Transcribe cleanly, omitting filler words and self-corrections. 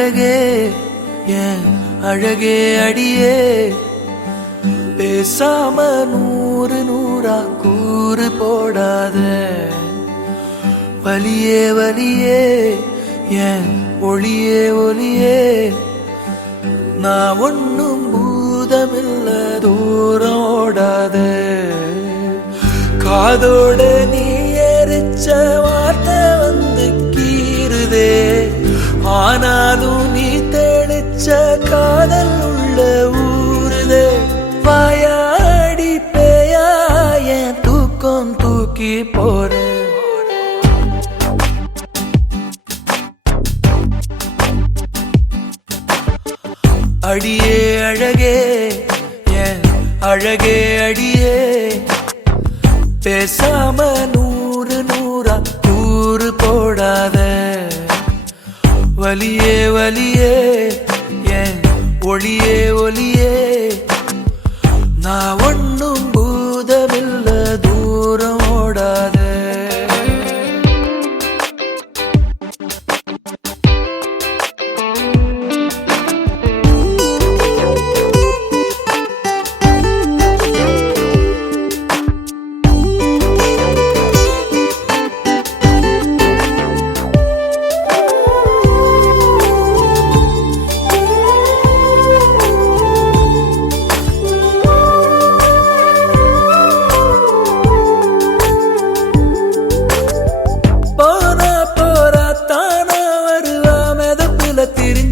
அழகே என் அழகே அடியே பேசாம நூறு நூறா கூறு போடாத வலியே வலியே என் ஒளியே ஒளியே நான் ஒன்னும் பூதமில்ல தூரம் ஓடாத காதோட நீ எரிச்ச வார்த்தை வந்து கீறுதே ஆனாலும் நீ தெளிச்ச காதல் உள்ள ஊறுதே வாயாடி பேயா என் தூக்கம் தூக்கி போற அடியே அழகே என் அழகே அடியே பேசாம நூறு நூறா கூறு போடாத வலியே வலியே என் ஒளியே ஒளியே நான் ஒன்னும்